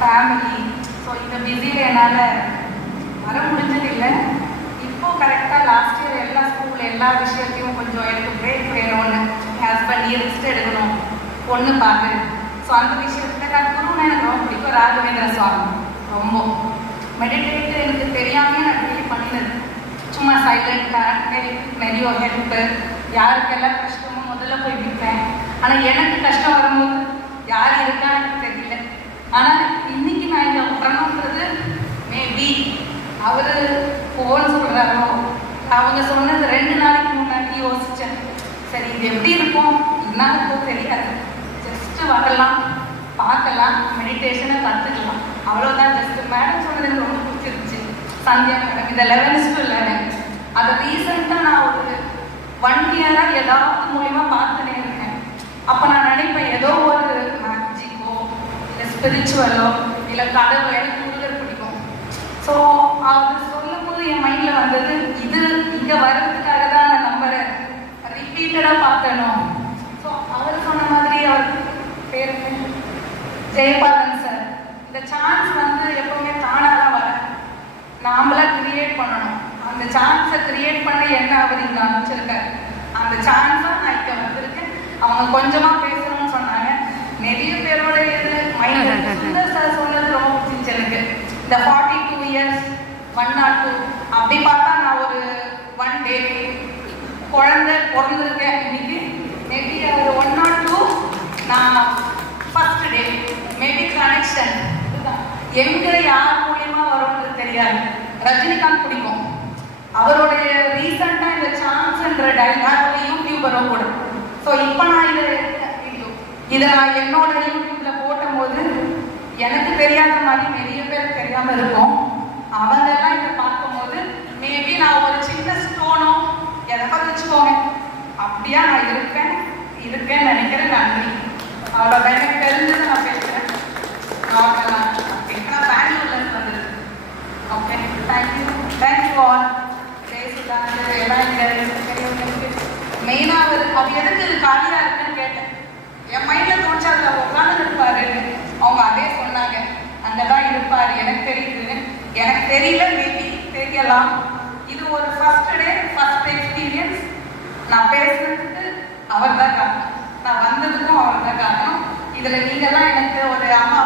Family. So இந்த பிஸியில் என்னால் வர முடிஞ்சதில்லை. இப்போ கரெக்டாக லாஸ்ட் இயர் எல்லா ஸ்கூலில் எல்லா விஷயத்தையும் கொஞ்சம் எனக்கு பிரேக் வேணும்னு என் ஹஸ்பண்ட் ரெஸ்ட் எடுக்கணும், பொண்ணு பார்த்து. ஸோ அந்த விஷயத்தில் கற்றுக்கணும்னு எனக்கு ரொம்ப பிடிக்கும். ராகவேந்திர சுவாமி ரொம்ப மெடிடேட்டு எனக்கு தெரியாமல் நான் டெய்லி பண்ணினது. சும்மா சைலண்ட்டாக நிறைய ஹெல்ப்பு, யாருக்கெல்லாம் கஷ்டமோ முதல்ல போய் விற்பேன். ஆனால் எனக்கு கஷ்டம் வரும்போது யார் இருக்கா எனக்கு தெரியல. ஆனால் இன்னைக்கு நான் இங்கே உட்றணுன்றது மேபி அவர் போன்னு சொல்கிறாரோ, அவங்க சொன்னது 2 நாளைக்கு முன்னாடி யோசித்தேன். சரி இது எப்படி இருக்கும் என்னன்னு தெரியாது, ஜஸ்ட்டு வரலாம், பார்க்கலாம், மெடிடேஷனை கற்றுக்கலாம், அவ்வளோதான். ஜஸ்ட்டு மேடம் சொன்னது எனக்கு ரொம்ப பிடிச்சிருந்துச்சு. சந்தியா மேடம் இந்த 11 to 11 அதை ரீசெண்டாக நான் ஒரு 1 இயராக ஏதாவது மூலிமா பார்த்துனே இருக்கேன். அப்போ நான் நினைப்பேன் ஏதோ ஒரு மேஜிக்கோ இல்லை ஸ்பிரிச்சுவலோ இல்லை கடவுளோ எனக்கு முருகர் பிடிக்கும். ஸோ அவர் சொல்லும் போது என் மைண்டில் வந்தது இது இங்கே வர்றதுக்காக தான் அந்த நம்பரை ரிப்பீட்டடாக பார்த்தணும். ஸோ அவர் சொன்ன மாதிரி அவர் பேர் ஜெயபாலன் சார், இந்த சான்ஸ் வந்து எப்பவுமே தானாக தான் வர, நாமளாக கிரியேட் பண்ணணும். அந்த சான்ஸை கிரியேட் பண்ண என்ன அவர் இங்கே அனுப்பிச்சிருக்காரு, அந்த சான்ஸை நான் இங்கே வந்திருக்கேன். அவங்க கொஞ்சமாக பேசணும்னு சொன்னாங்க. நிறைய பேரோட இது மைண்ட் சுந்தர் சார் சொன்னது ரொம்ப பிடிச்சிச்சு எனக்கு. இந்த 42 இயர்ஸ் 102 அப்படி பார்த்தா நான் ஒரு 1 டே குழந்தை பிறந்திருக்கேன். இன்னைக்கு மேபி ஒரு 102 நான் ஃபர்ஸ்ட் டே மேபி கனெக்ஷன் எங்கே யார் மூலியமா வரும்ன்றது தெரியாது. ரஜினிகாந்த் பிடிக்கும், அவருடைய ரீசெண்டாக இந்த சான்ஸ்ன்ற டைலாக் யூடியூபரும் கூட. ஸோ இப்போ நான் இதை நான் என்னோட யூடியூப்ல போட்டும் போது எனக்கு தெரியாத மாதிரி நிறைய பேர் தெரியாம இருக்கும். அவங்கெல்லாம் இதை பார்க்கும்போது மேபி நான் ஒரு சின்ன ஸ்டோனோ எதை வச்சுக்கோங்க அப்படியா நான் இருக்கேன்னு நினைக்கிறேன். நன்றி, அவ்வளோதான். எனக்கு தெரிஞ்சது நான் பேசுகிறேன். நார்மலாக ஓகே, நான் பெங்களூர்லேருந்து வந்துருக்கு. Okay, thank you all. பேசுகிறாங்க எல்லாம் இங்கே பெரியவங்களுக்கு மெயினாக அது எதுக்கு காலியாக இருக்குன்னு கேட்டேன். என் மைண்டில் தோணுச்சு அதில் உட்காந்து இருப்பாருன்னு. அவங்க அதே சொன்னாங்க, அங்கே தான் இருப்பார். எனக்கு தெரியுதுன்னு, எனக்கு தெரியல, மேபி தெரியலாம். இது ஒரு ஃபர்ஸ்ட் டே ஃபர்ஸ்ட் எக்ஸ்பீரியன்ஸ். நான் பேசுறதுக்கு அவர் தான் காரணம், நான் வந்ததுக்கும் அவர் தான் காரணம். இதில் நீங்கள்லாம் எனக்கு ஒரு அம்மா